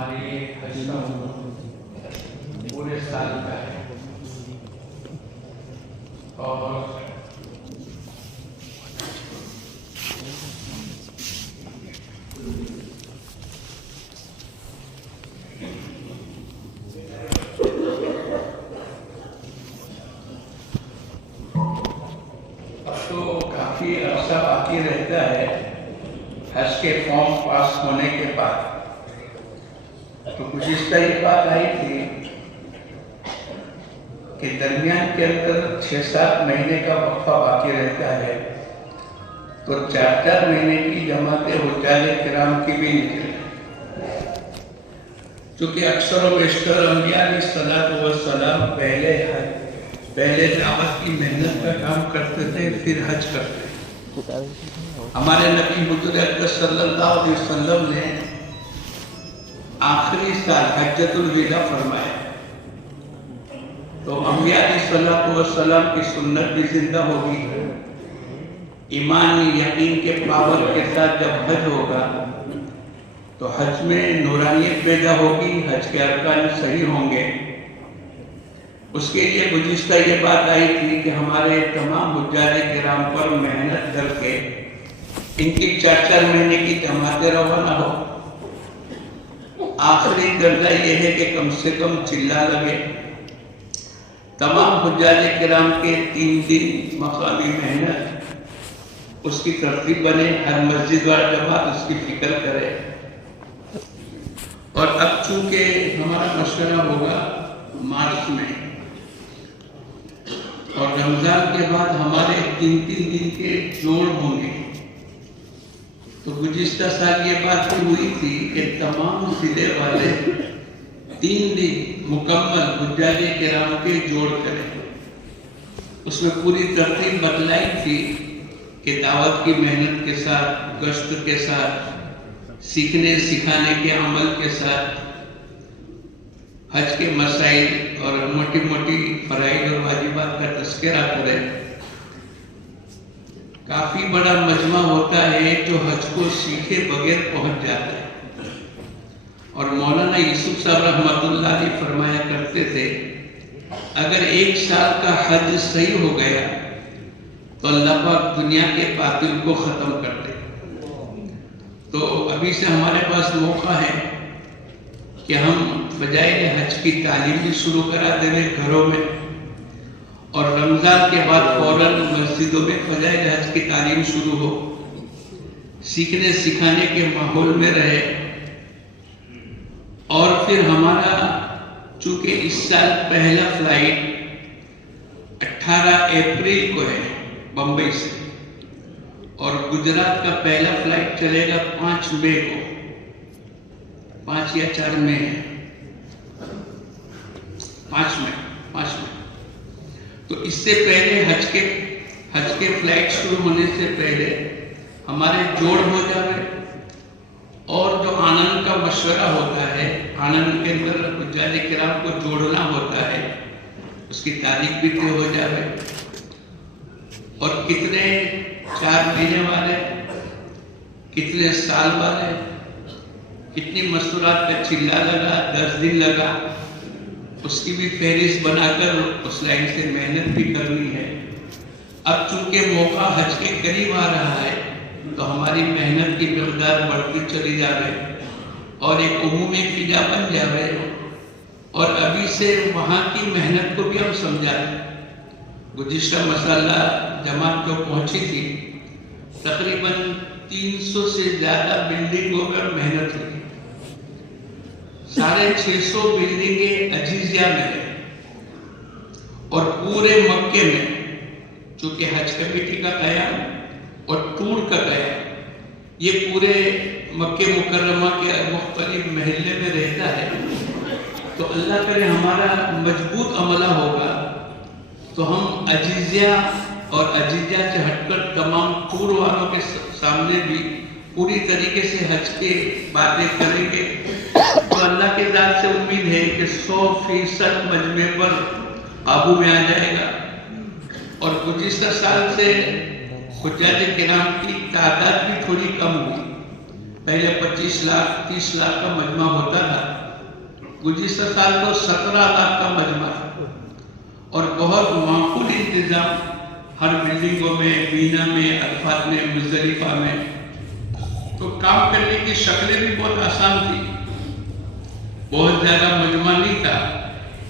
हमारे हज का पूरे साल का है और अब तो काफी अरसा बाकी रहता है हज के फॉर्म पास होने के बाद। तो गुज़िश्ता ये बात आई थी कि दरमियान के अंदर 6-7 महीने का वक्फा बाकी रहता है, तो 4-4 महीने की जमातें हुज्जाज किराम की भी निकले, क्योंकि अक्सर व बेशतर अंबिया अलैहिस्सलातु वस्सलाम पहले दावत की मेहनत का काम करते थे, फिर हज करते थे। हमारे नबी हुज़ूर अक़दस सल्लल्लाहु अलैहि वसल्लम ने आखिरी साल हज्जतुल विदा फरमाया, तो अंबिया अलैहिस्सलातु वस्सलाम की सुन्नत भी जिंदा होगी। ईमान यकीन के पावर के साथ जब हज होगा तो हज में नूरानियत पैदा होगी, हज के अरकान सही होंगे। उसके लिए गुज़िश्ता ये बात आई थी कि हमारे तमाम हुज्जाज किराम पर मेहनत करके इनकी 4-4 महीने की जमातें रवाना हो। आखिरी दर्जा ये है कि कम से कम चिल्ला लगे, तमाम हुज्जाज किराम के 3 दिन मकामी मेहनत, उसकी तरतीब बने, हर मस्जिद वाला जमात उसकी फिक्र करे। और अब चूंकि हमारा मशवरा होगा मार्च में और रमजान के बाद हमारे 3-3 दिन के जोड़ होंगे, तो गुज़िश्ता साल ये बात हुई थी कि तमाम जिले वाले 3 दिन मुकम्मल हुज्जाज किराम के जोड़ करें। उसमें पूरी तरतीब बतलाई थी कि दावत की मेहनत के साथ, गश्त के साथ, सीखने सिखाने के अमल के साथ, हज के मसाइल और मोटी मोटी फराइज और वाजिबात का तज़किरा करें। काफी बड़ा मजमा होता है जो हज को सीखे बगैर पहुंच जाता है। और मौलाना यूसुफ साहब रहमतुल्लाह अलैह फरमाया करते थे, अगर 1 साल का हज सही हो गया तो अल्लाह पाक दुनिया के बातिल को खत्म कर दे। तो अभी से हमारे पास मौका है कि हम फजाइल हज की तालीम भी शुरू करा दें घरों में, और रमजान के बाद फौरन मस्जिदों में फजाइल हज की तालीम शुरू हो, सीखने सिखाने के माहौल में रहे। और फिर हमारा चूंकि इस साल पहला फ्लाइट 18 अप्रैल को है बम्बई से, और गुजरात का पहला फ्लाइट चलेगा 5 मई को, 5 या 4 मई है, 5 मई। तो इससे पहले हज के फ्लाइट शुरू होने से पहले हमारे जोड़ हो जाए, और जो आनंद का मशवरा होता है, आनंद के अंदर हुज्जाज किराम को जोड़ना होता है, उसकी तारीख भी तय हो जाए। और कितने 4 महीने वाले, कितने साल वाले, कितनी मस्तूरात का चिल्ला लगा, 10 दिन लगा, उसकी भी फहरिस्त बनाकर उस लाइन से मेहनत भी करनी है। अब चूंकि मौका हज के करीब आ रहा है तो हमारी मेहनत की मिक़दार बढ़ती चली जाए और एक उमूमी फिजा बन जाए, और अभी से वहाँ की मेहनत को भी हम समझाएं। गुज़िश्ता मसाला जमात जो पहुँची थी, तकरीबन 300 से ज़्यादा बिल्डिंगों में मेहनत हुई। 650 बिल्डिंगें अजीजिया में है, और पूरे मक्के में चूंकि हज कमेटी का कयाम और टूर का कयाम ये पूरे मक्के मुकर्रमा के मुख्तलिफ महल्ले में रहता है, तो अल्लाह करे हमारा मजबूत अमला होगा तो हम अजीजिया और अजीजिया से हटकर तमाम टूर वालों के सामने भी पूरी तरीके से हज के बातें करेंगे। तो अल्लाह के ज़ात से उम्मीद है कि 100% मजमे पर काबू में आ जाएगा। और गुज़िश्ता साल से हुज्जाज किराम की तादाद भी थोड़ी कम हुई। पहले 25 लाख 30 लाख का मजमा होता था, गुज़िश्ता साल तो 17 लाख का मजमा था और बहुत माकूल इंतजाम हर बिल्डिंगों में, मीना में, अरफात में, मुज़दलिफा में। तो काम करने की शक्लें भी बहुत आसान थी, बहुत ज़्यादा मजमा नहीं था,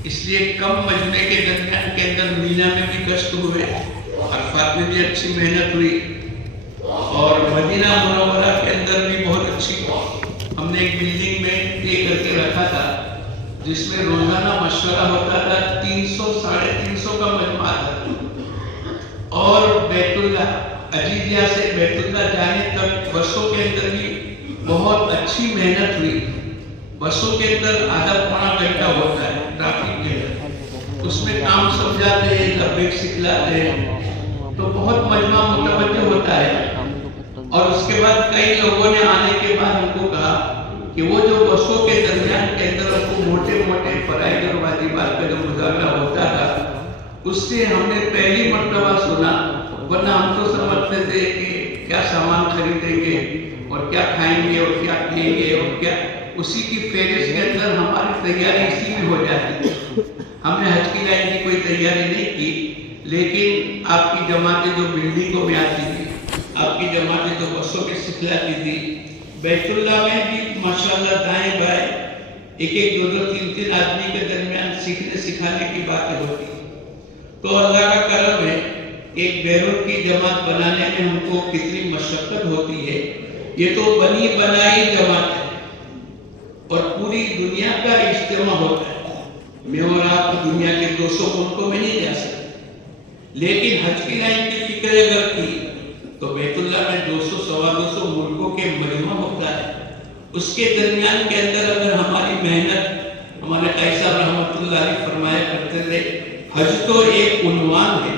इसलिए कम मजमे के दरमियान के अंदर मीना में भी गश्त हुए, अरफात में भी अच्छी मेहनत हुई और मदीना मुनव्वरा के अंदर भी बहुत अच्छी। हमने एक बिल्डिंग में ये करके रखा था जिसमें रोजाना मशवरा होता था, 300-350 का मजमा था और बैतुल्ला अजीजिया से बैतुल्ला जाने तक बसों के अंदर भी बहुत अच्छी मेहनत हुई। बसों के अंदर आधा पौना घंटा होता है ट्रैफिक के अंदर, उसमें काम समझाते हैं, लबैक सिखलाते हैं, तो बहुत मजमा मुतवज्जह होता है। और उसके बाद कई लोगों ने आने के बाद हमको कहा कि वो जो बसों के दरमियान के अंदर हमको मोटे मोटे फराइज और वाजिबात का जो मुजाकरा होता था, उससे हमने पहली मर्तबा सुना, वरना हम तो समझते थे कि क्या सामान खरीदेंगे और क्या खाएंगे और क्या पिएंगे और क्या, उसी की फहरिस्त के अंदर हमारी तैयारी इसी में हो जाती थी। हमने हज की लाइन की कोई तैयारी नहीं की, लेकिन आपकी जमातें जो बिल्डिंगों में आती थी, आपकी जमातें जो बसों के सिखलाती थी, बैतुल्ला में भी माशाल्लाह दाएं बाएं एक एक दो दो तीन तीन आदमी के दरमियान सीखने सिखाने की बातें होती। तो अल्लाह का करम है, एक बैरून की जमात बनाने में हमको कितनी मशक्कत होती है। ये तो बनी बनाई जमात है और पूरी दुनिया का इज्तिमा होता है। मैं और आप दुनिया के 200 मुल्कों में नहीं जा सकते, लेकिन हज की लाइन की फिक्र अगर की तो बैतुल्ला में 200-250 मुल्कों के मजमा होता है। उसके दरमियान के अंदर अगर हमारी मेहनत, हमारे कैसा रहमतुल्लाह अलैह फरमाया करते थे, हज तो एक उन्वान है,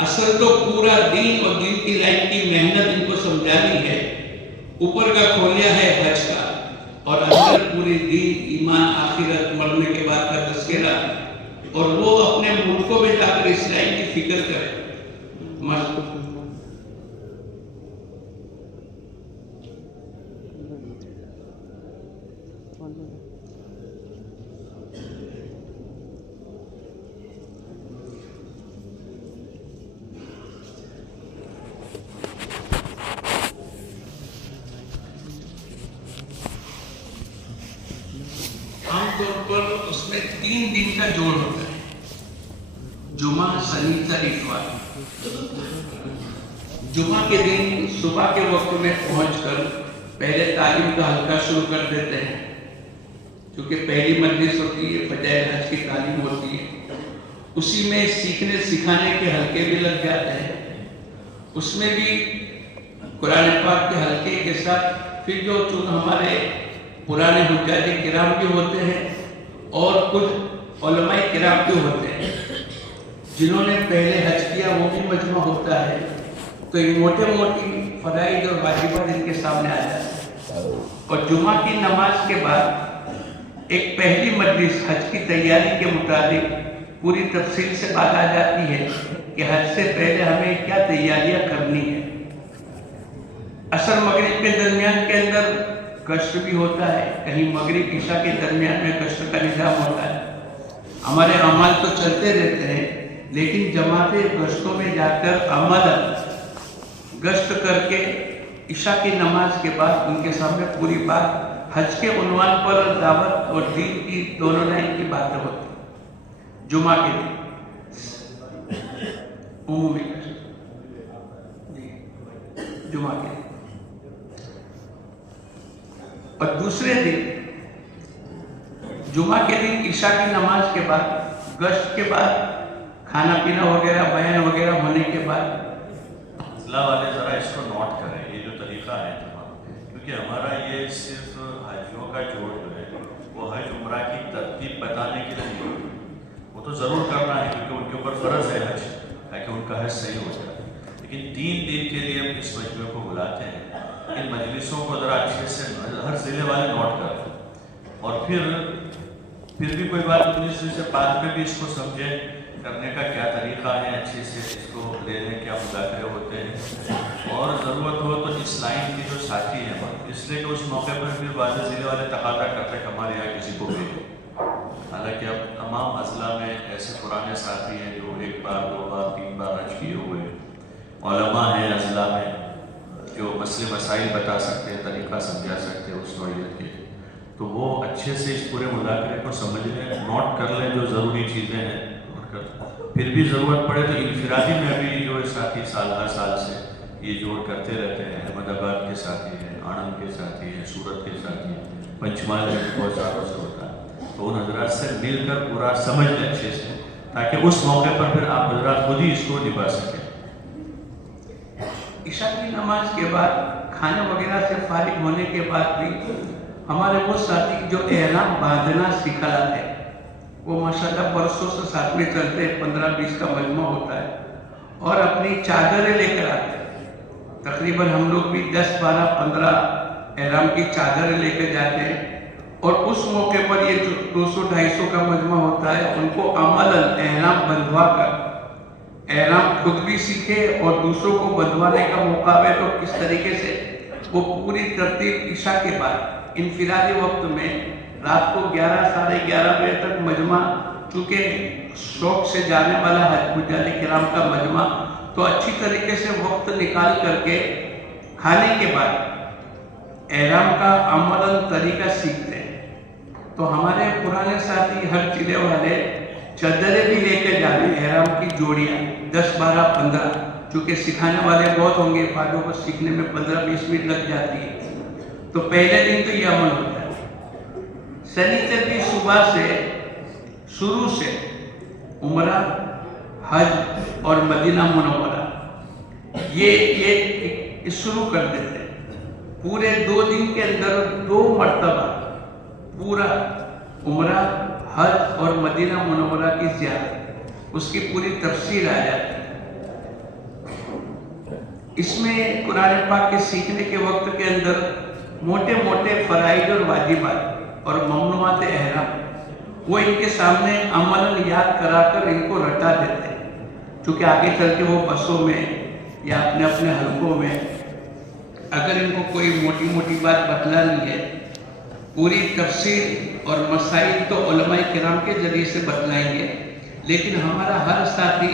असल तो पूरा दीन और दीन की लाइन की मेहनत इनको समझानी है। ऊपर का खोलिया है हज का और अंदर पूरी दीन, ईमान, आखिरत, मरने के बाद का तज़किरा, और वो अपने मुल्कों में जाकर इस लाइन की फिक्र करे। आमतौर पर उसमें 3 दिन का जोड़ होता है, जुमा, शनीचर, इतवार। जुमा के दिन सुबह के वक्त में पहुंचकर पहले तालीम का हल्का शुरू कर देते हैं, क्योंकि पहली मजलिस होती है, फजर हज की तालीम होती है, उसी में सीखने सिखाने के हल्के भी लग जाते हैं। उसमें भी कुरान पाक के हल्के के साथ फिर जो हमारे पुराने हुज्जाज किराम भी होते हैं और कुछ उलमाए किराम भी होते हैं जिन्होंने पहले हज किया, वो भी मजमा होता है। तो ये मोटे मोटी फराइज और वाजिबात इनके सामने आ जाते हैं और जुमा की नमाज के बाद एक पहली मजलिस हज की तैयारी के मुताबिक पूरी तफसील से बात आ जाती है कि हज से पहले हमें क्या तैयारियां करनी है। असर मगरिब के दरमियान के अंदर गश्त भी होता है, कहीं मगरिब ईशा के दरमियान में गश्त का निज़ाम होता है। हमारे अमाल तो चलते रहते हैं, लेकिन जमातें गश्तों में जाकर अमल गश्त करके ईशा की नमाज के बाद उनके सामने पूरी बात हज के उन्वान पर दावत और दीन की दोनों लाइन की बातें होती हैं। जुमा के दिन उम्मी जुमा के दिन और दूसरे दिन जुमा के दिन ईशा की नमाज के बाद गश्त के बाद खाना पीना वगैरह, बयान वगैरह होने के बाद वाले ज़रा इसको नोट करें, ये जो तरीक़ा है तमाम, क्योंकि हमारा ये सिर्फ हाजियों का जोड़ जो है वो हज उम्रा की तरतीब बताने के लिए नहीं, वो तो ज़रूर करना है क्योंकि उनके ऊपर फ़र्ज़ है हज, ताकि उनका हज सही हो जाए। लेकिन 3 दिन के लिए हम इस मजमे को बुलाते हैं। इन मजलिसों को ज़रा अच्छे से हर ज़िले वाले नोट करें और फिर भी कोई बात नहीं, से बाद में भी इसको समझें करने का क्या तरीक़ा है, अच्छे से इसको लेने क्या मुज़ाकरे होते हैं, और ज़रूरत हो तो इस लाइन की जो साथी है हमारे اس لیے کہ اس موقع پر پھر بعض ضلع والے تقاضا کرتے ہیں کہ ہمارے یہاں کسی کو بھیجو. حالانکہ اب تمام اضلاع میں ایسے پرانے ساتھی ہیں جو 1 بار 2 بار 3 بار حج کیے ہوئے علماء ہیں اضلاع میں جو مسئلے مسائل بتا سکتے ہیں, طریقہ سمجھا سکتے ہیں اس نوعیت کے, تو وہ اچھے سے اس پورے مذاکرے کو سمجھ لیں, نوٹ کر لیں جو ضروری چیزیں ہیں نوٹ کر. پھر بھی ضرورت پڑے تو انفرادی میں بھی جو ساتھی سال ہر سال سے یہ جوڑ کرتے رہتے ہیں. احمد آباد کے ساتھی ہیں, آنند کے ساتھی ہیں, سورت کے ساتھی ہیں, پنچمال میں بہت ساروں سے ہوتا ہے. تو ان حضرات سے مل کر پورا سمجھ لیں اچھے سے, تاکہ اس موقع پر پھر آپ حضرات خود ہی اس کو نبھا سکیں. عشاء کی نماز کے بعد کھانے وغیرہ سے فارغ ہونے کے بعد بھی ہمارے وہ ساتھی جو احرام باندھنا سکھلاتے ہیں, وہ ماشاءاللہ برسوں سے ساتھ میں چلتے ہیں, 15-20 کا مجمع ہوتا ہے, اور اپنی چادریں لے کر آتے ہیں. تقریباً ہم لوگ بھی 10-12-15 احرام کی چادریں لے کر جاتے ہیں, اور اس موقع پر یہ جو 200-250 کا مجمع ہوتا ہے ان کو عملاً احرام بندھوا کر احرام خود بھی سیکھے اور دوسروں کو بندھوانے کا موقع ہے. تو اس طریقے سے وہ پوری ترتیب عشاء کے بعد انفرادی وقت میں رات کو 11-11:30 بجے تک مجمع, چونکہ شوق سے جانے والا حجاج کرام کا مجمع, تو اچھی طریقے سے وقت نکال کر کے کھانے کے بعد احرام کا عملاً طریقہ سیکھتے ہیں. تو ہمارے پرانے ساتھی ہر ضلع والے چادریں بھی لے کے جا رہے ہیں, احرام کی جوڑیاں 10-12-15, چونکہ سکھانے والے بہت ہوں گے, فادوں کو سیکھنے میں 15-20 منٹ لگ جاتی ہے. تو پہلے دن تو یہ عمل ہوتا ہے. سنیچر کی صبح سے شروع سے عمرہ, حج اور مدینہ منورہ یہ شروع کر دیتے ہیں. پورے 2 دن کے اندر 2 مرتبہ پورا عمرہ, حج اور مدینہ منورہ کی زیارت, اس کی پوری تفصیل آ جاتی ہے. اس میں قرآن پاک کے سیکھنے کے وقت کے اندر موٹے موٹے فرائض اور واجبات اور ممنوعات احرام وہ ان کے سامنے عملاً یاد کرا کر ان کو رٹا دیتے ہیں. چونکہ آگے چل کے وہ بسوں میں یا اپنے اپنے حلقوں میں اگر ان کو کوئی موٹی موٹی بات بتلانی ہے, پوری تفسیر اور مسائل تو علماء کرام کے ذریعے سے بتلائیں گے. لیکن ہمارا ہر ساتھی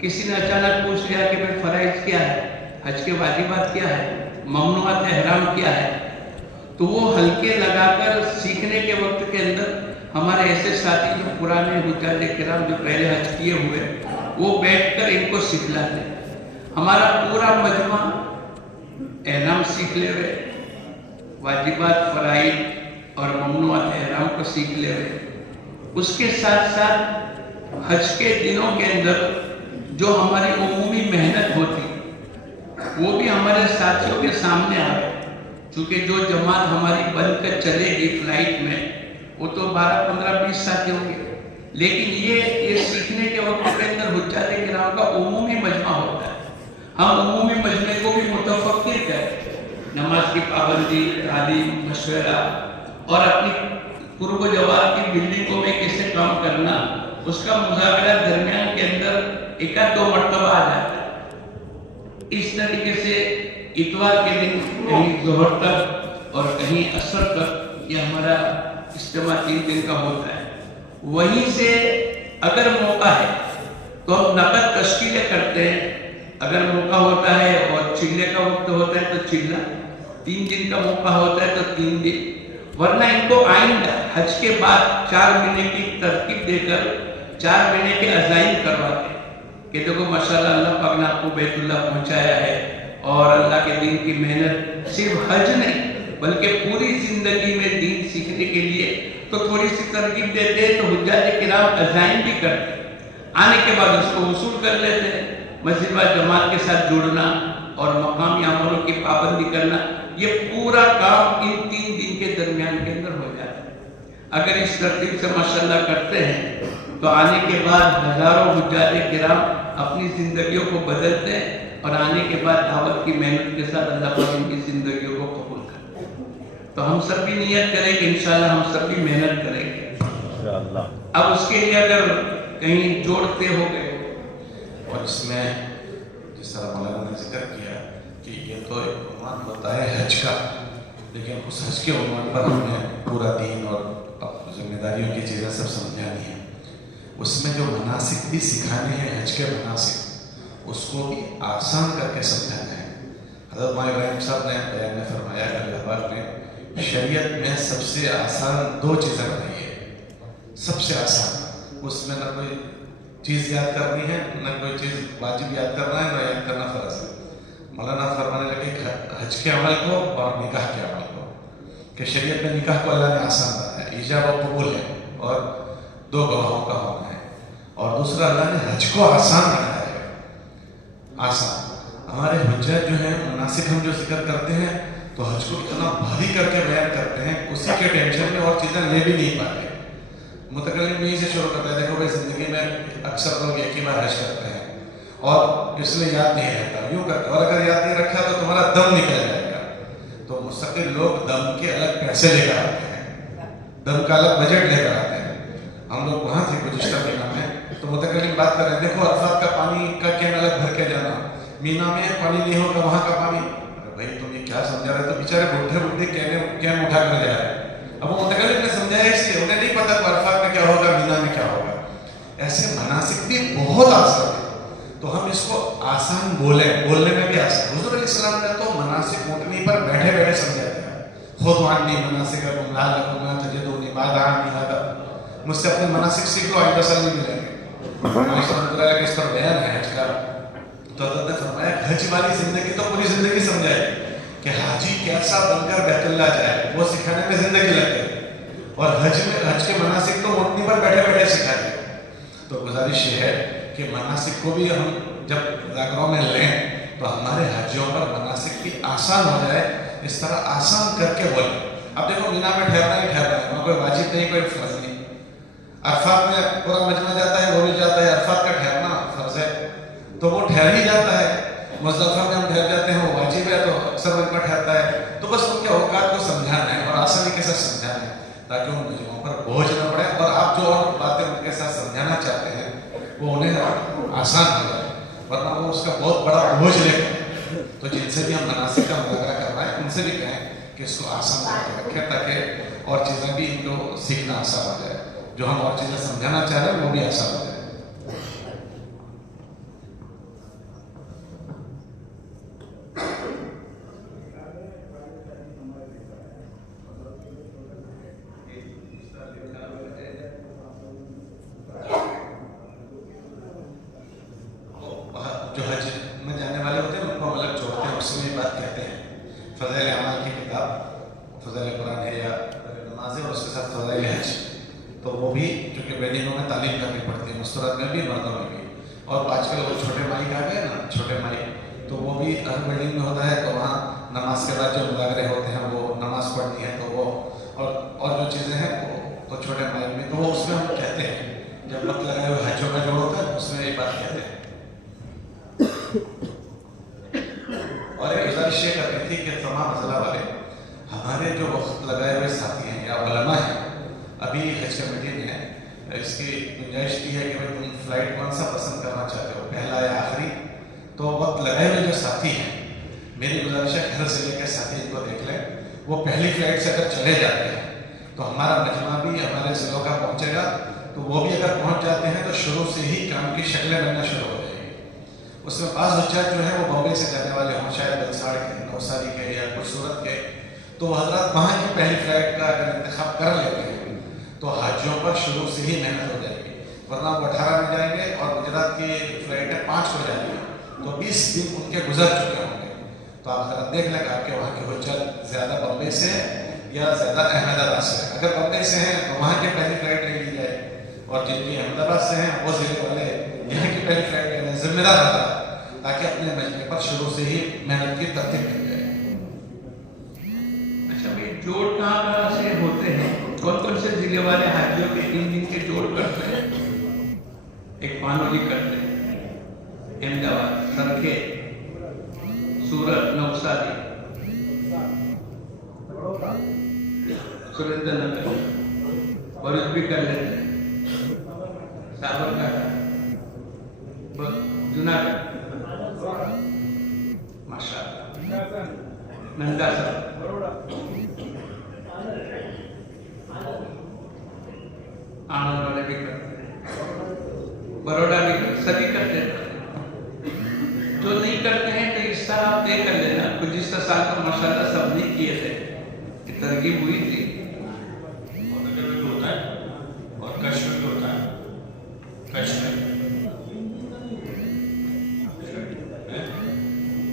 کسی نے اچانک پوچھ لیا کہ بھائی فرائض کیا ہے, حج کے واجبات کیا ہے, ممنوعات احرام کیا ہے, تو وہ حلقے لگا کر سیکھنے کے وقت کے اندر ہمارے ایسے ساتھی جو پرانے حجاج کرام جو پہلے حج کیے ہوئے وہ بیٹھ کر ان کو سکھلاتے ہیں. ہمارا پورا مجمع احرام سیکھ لے ہوئے, واجبات فرائض اور ممنوعات احرام کو سیکھ لے ہوئے. اس کے ساتھ ساتھ حج کے دنوں کے اندر جو ہماری عمومی محنت ہوتی وہ بھی ہمارے ساتھیوں کے سامنے آ گئے. چونکہ جو جماعت ہماری بن کر چلے گی فلائٹ میں وہ تو 12-15-20 ساتھی ہوں گے, لیکن یہ سیکھنے کے وقت کے اندر حجاج کرام کا عمومی مجمع ہوتا ہے. ہم عمومی مجمع کو بھی متفقر کریں, نماز کی پابندی, تعلیم, مشورہ اور اپنی قرب و جوار کی بلڈنگوں میں کیسے کام کرنا, اس کا مذاکرہ درمیان کے اندر 1-2 مرتبہ آ جاتا ہے. اس طریقے سے اتوار کے دن کہیں ظہر تک اور کہیں عصر تک یہ ہمارا اجتماع 3 دن کا ہوتا ہے. وہیں سے اگر موقع ہے تو ہم نقد تشکیلیں کرتے ہیں. اگر موقع ہوتا ہے اور چلے کا وقت ہوتا ہے تو چلا, 3 دن کا موقع ہوتا ہے تو 3 دن, ورنہ ان کو آئندہ حج کے بعد 4 مہینے کی ترتیب دے کر 4 مہینے کے عزائم کرواتے ہیں کہ دیکھو ماشاءاللہ اللہ پاک نے آپ کو بیت اللہ پہنچایا ہے, اور اللہ کے دین کی محنت صرف حج نہیں بلکہ پوری زندگی میں دین سیکھنے کے لیے تو تھوڑی سی ترغیب دیتے ہیں. تو حجاج کرام عزائم بھی کرتے ہیں, آنے کے بعد اس کو وصول کر لیتے ہیں. مسجد و جماعت کے ساتھ جڑنا اور مقامی عملوں کی پابندی کرنا, یہ پورا کام ان 3 دن کے درمیان کے اندر ہو جاتا ہے. اگر اس ترتیب سے ماشاءاللہ کرتے ہیں تو آنے کے بعد ہزاروں حجاج کرام اپنی زندگیوں کو بدلتے ہیں, اور آنے کے بعد دعوت کی محنت کے ساتھ اللہ پاک ان کی زندگیوں کو قبول کرتے ہیں. تو ہم سب بھی نیت کریں کہ انشاءاللہ ہم سب بھی محنت کریں گے انشاءاللہ. اب اس کے لیے اگر کہیں جوڑتے ہو گئے, اور اس میں جس طرح مولانا نے ذکر کیا کہ یہ تو ایک عنوان ہوتا ہے حج کا, लेकिन उस हज के उन्वान पर हमने पूरा दीन और जिम्मेदारियों की चीज़ें सब समझानी है। उसमें जो मनासिक भी सिखाने हैं, हज के मनासिक, उसको भी आसान करके समझाना है। हज़रत मौलाना इब्राहिम साहब ने बयान में फरमाया अल्लाह ने शरीयत में सबसे आसान दो चीज़ें बनाई है, सबसे आसान। उसमें न कोई चीज़ याद करनी है, न कोई चीज़ वाजिब याद करना है, न याद करना फ़र्ज है। मौलाना फरमाने लगे हज के अमल को और निकाह के अमल को, कि शरीयत में निकाह को अल्लाह ने आसान बनाया, ईजाब और कबूल है और दो गवाहों का होना है। और दूसरा अल्लाह ने हज को आसान बनाया है, आसान। हमारे हुज्जत जो हैं, मुनासिक हम जो जिक्र करते हैं तो हज को इतना भारी करके बयान करते हैं, उसी के टेंशन में और चीज़ें ले भी नहीं पाते। मुतकल्लिम यहीं से शुरू करता है, देखो भाई ज़िंदगी में अक्सर लोग एक ही बार हज करते हैं और इसलिए याद नहीं रहता, यूँ करते, और अगर याद नहीं रखा तो तुम्हारा दम निकल जाएगा। तो मुस्तकिल लोग दम के अलग पैसे लेकर आते हैं, दम का अलग बजट लेकर आते हैं। हम लोग वहाँ थे गुज़िश्ता मीना में, तो मुतकल्लिम बात कर रहे हैं, देखो अरफात का पानी का कैन अलग भर के जाना, मीना में पानी नहीं होगा, वहाँ का पानी। अरे भाई तुम ये क्या समझा रहे? तो बेचारे बुढ़े बुढ़े कैन उठा कर जा रहे हैं। अब वो मुतकल्लिम ने समझाया इसलिए, उन्हें नहीं पता अरफात में क्या होगा, मीना में क्या होगा। ऐसे मनासिक भी बहुत आसान है, तो हम इसको आसान बोलने में भी आसान। हुज़ूर अलैहि सलाम ने तो मनासिक ऊँटनी पर बैठे बैठे समझा दिया, खुद वानी मनासिक मुझसे अपने मनासिक सीख लो, आइंदा साल नहीं मिलेंगे। किस पर बयान है हज का, तो हज़रत ने फरमाया हज वाली जिंदगी तो पूरी जिंदगी समझाए कि हाजी कैसा बनकर बैतुल्लाह जाए, वो सिखाने में जिंदगी लग गई। और हज के मनासिक तो ऊँटनी पर बैठे बैठे सिखा दिए। तो गुजारिश ये है कि मनासिक को भी हम जब ज़ाकरों में लें तो हमारे हजियों पर मनासिक भी आसान हो जाए, इस तरह आसान करके बोलें। अब देखो मीना में ठहरना ही ठहरना है, वहाँ कोई वाजिब नहीं, कोई फ़र्ज नहीं। अरफात में पूरा मजमा जाता है, वो भी जाता है, अरफात का ठहरना फ़र्ज है तो वो ठहर ही जाता है। मुज़दलिफ़ा में हम ठहर जाते हैं, वो वाजिब है तो अक्सर मजमा ठहरता है। तो बस उनके औकात को समझाना है और आसानी के साथ समझाना है, ताकि उन मजमों पर बोझ न पड़े और आप जो और बातें उनके साथ समझाना चाहते हैं वो उन्हें आसान हो जाए, वरना वो उसका बहुत बड़ा बोझ लेकर। तो जिनसे भी हम मनासिक का मुज़ाकरा कर रहे हैं उनसे भी कहें कि इसको आसान करके रखें, ताकि और चीज़ें भी इनको सीखना आसान हो जाए, जो हम और चीज़ें समझाना चाह रहे हैं वो भी आसान हो जाए। जो हज में जाने वाले होते हैं उनको अलग छोड़ते हैं, उसमें बात कहते हैं फ़ज़ाइल अमाल की किताब, फ़ज़ाइल कुरान है या नमाज़ें और उसके साथ फ़ज़ाइल हज, तो वो भी चूँकि बेडिनों में तालीम करनी पड़ती है, मस्तूरात में भी मर्दों में भी। और आजकल वो छोटे माइक आ गए ना, छोटे माइक, तो वो भी हर बिल्डिंग में होता है। तो वहाँ नमाज के बाद जो मुजाकरे होते हैं वो नमाज़ पढ़नी है, तो वो और जो चीज़ें हैं वो तो छोटे माइक में, तो वो उसमें हम कहते हैं, जब वक्त लगाए हुए हजों का जो होता है उसमें ये बात कहते हैं। और एक गुजारिश ये करनी थी कि तमाम मसला वाले हमारे जो वक्त लगाए हुए साथी हैं या उलमा हैं, अभी हज कमेटी ने इसकी गुंजाइश की है कि भाई तुम फ्लाइट कौन सा पसंद करना चाहते हो, पहला या आखिरी। तो वक्त लगाए हुए जो साथी हैं, मेरी गुजारिश है घर से लेकर साथी इनको देख लें, वो पहली फ्लाइट से अगर चले जाते हैं तो हमारा मजमा भी हमारे ज़िलों का पहुँचेगा। तो वो भी अगर पहुँच जाते हैं तो शुरू से ही काम की शक्लें बनना शुरू हो जाएगी। उसमें बाज़ हुज्जात जो है वो बॉम्बे से जाने वाले हों, शायद वलसाड़ के, नवसारी के या कुछ सूरत के, तो हज़रत वहाँ की पहली फ्लाइट का अगर इंतखाब कर लेते हैं तो हाजियों पर शुरू से ही मेहनत हो जाएगी, वरना वो 18 में जाएंगे और गुजरात की फ्लाइटें 5 को जाएंगी, तो 20 दिन उनके गुजर चुके होंगे। तो आप ज़रा देख लें आपके वहाँ के हुज्जत ज़्यादा बम्बे से हैं या ज़्यादा अहमदाबाद से हैं। अगर बम्बे से हैं तो वहाँ की पहली फ्लाइट ले ली जाए, और जिनकी अहमदाबाद से हैं वो ज़िले वाले यहाँ की पहली फ्लाइट लेने जिम्मेदार रहता है, ताकि अपने मजमे पर शुरू से ही मेहनत की तरतीब मिल जाए। अच्छा भाई, जोड़ कहाँ से होते हैं? कौन कौन से जिले वाले हाजियों के 3 दिन के जोड़ करते हैं? एक पानोली करते हैं, अहमदाबाद, सरखे, सूरत, नवसारी, सुरेंद्रनगर, भरूच भी कर लेते हैं, साबरकांठा, जूनागढ़, माशाअल्लाह, नंदासर, आनंद वाले भी करते हैं, बड़ौदा भी करते, सभी करते हैं। जो नहीं करते हैं तो इस तरह आप तय कर लेना, गुज़िश्ता साल का माशाल्लाह सब नहीं किए थे, तरकीब हुई थी। और नगर में भी होता है और कच्छ में भी होता है। कच्छ में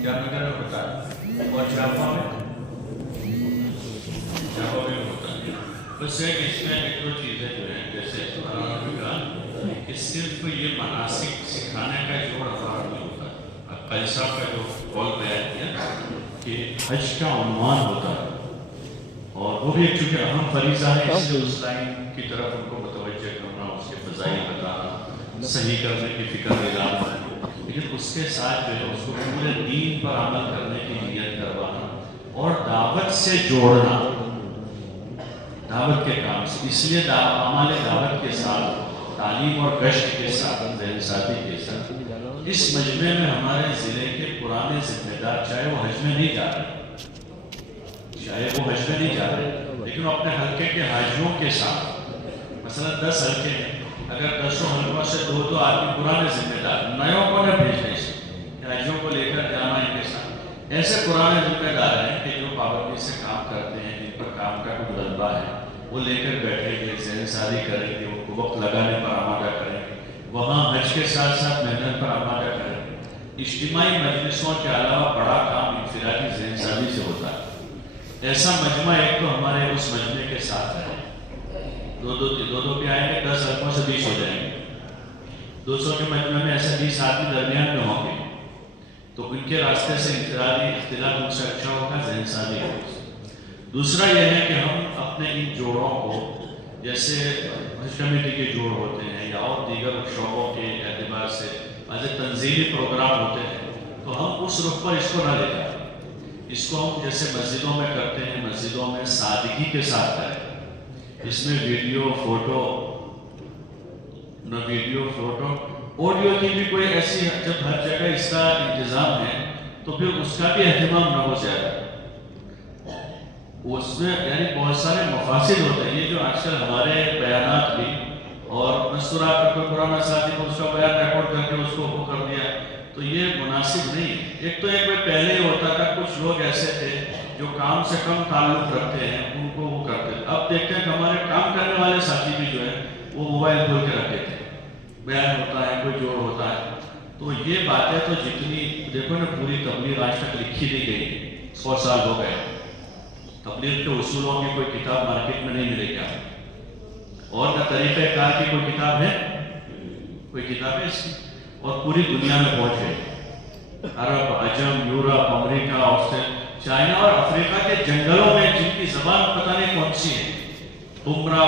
क्या नगर में होता है और जाफा में होता है। बस एक इसमें एक दो चीज़ें जो हैं, जैसे कि सिर्फ ये मनासिक सिखाने का जोड़ हमारा नहीं होता है। कल साहब का जो कॉल बयान किया कि हज का उन्वान होता है और वो भी एक चूँकि अहम फरीज़ा है, इसलिए उस लाइन की तरफ उनको मुतवज्जह करना, उसके फ़ज़ाइल बताना, सही करने की फ़िक्र दिलाना, लेकिन उसके साथ जो है उसको पूरे दीन पर अमल करने की नियत करवाना और दावत से जोड़ना, दावत के काम से। इसलिए हमारे दावत के साथ, तालीम और गश्त के साथ, ज़हनसाज़ी के साथ, इस मजमे में हमारे ज़िले के पुराने ज़िम्मेदार, चाहे वो हज में नहीं जा रहे, लेकिन अपने हल्के के हाजियों के साथ, मसलन 10 हल्के हैं, अगर 10 हल्कों से 2 आदमी पुराने जिम्मेदार, नयों को न भेजने से, हाजियों को लेकर जाना इनके साथ, ऐसे पुराने जिम्मेदार हैं कि जो पाबंदी से काम करते हैं, जिन पर काम का कुछ गलबा है, वो लेकर बैठेंगे, ज़हनसाज़ी करेंगे, उनको वक्त लगाने पर आमादा करेंगे, वहाँ हज के साथ साथ मेहनत पर आमादा करेंगे। इज्तिमाई मजलिसों के अलावा बड़ा काम इनफिरादी ज़हनसाज़ी से होता है। ऐसा मजमा एक तो हमारे उस मजमे के साथ है, दो भी आएंगे, 10 हल्कों से 20 हो जाएंगे। 200 के मजमे में ऐसे 20 आदमी दरमियान में होंगे, तो उनके रास्ते से इनफिरादी इख्तिलाफ उनसे अच्छा होगा, ज़हनसाज़ी होगी। दूसरा यह है कि हम अपने इन जोड़ों को, जैसे हज कमेटी के जोड़ होते हैं या और दीगर शोबों के एतबार से आज तंजीमी प्रोग्राम होते हैं, तो हम उस रुख पर इसको न ले जाएं। इसको हम जैसे मस्जिदों में करते हैं, मस्जिदों में सादगी के साथ करें। इसमें वीडियो फोटो, ऑडियो की भी कोई ऐसी, जब हर जगह इसका इंतज़ाम है तो फिर उसका भी एहतमाम न हो जाए। उसमें यानी बहुत सारे मफासिद होते हैं। ये जो आजकल हमारे बयानात भी और मस्तूरा का कोई पुराना साथी को उसका बयान रिकॉर्ड करके उसको वो कर दिया, तो ये मुनासिब नहीं है। एक पहले ही होता था, कुछ लोग ऐसे थे जो काम से कम ताल्लुक़ रखते हैं, उनको वो करते थे। अब देखते हैं कि हमारे काम करने वाले साथी भी जो है वो मोबाइल खोल के रखे थे, बयान होता है, कोई जोड़ होता है। तो ये बातें तो जितनी देखो ना, पूरी तबलीग आज तक लिखी नहीं गई, 100 साल हो गए। तबलीग के उसूलों की कोई किताब मार्केट में नहीं मिलेगी आपको, और न तरीक़ेकार की कोई किताब है, कोई किताब है इसकी, और पूरी दुनिया में पहुंच गई। अरब, अजम, यूरोप, अमेरिका, ऑस्ट्रेलिया, चाइना और अफ्रीका के जंगलों में, जिनकी ज़बान पता नहीं कौन सी है, उम्रा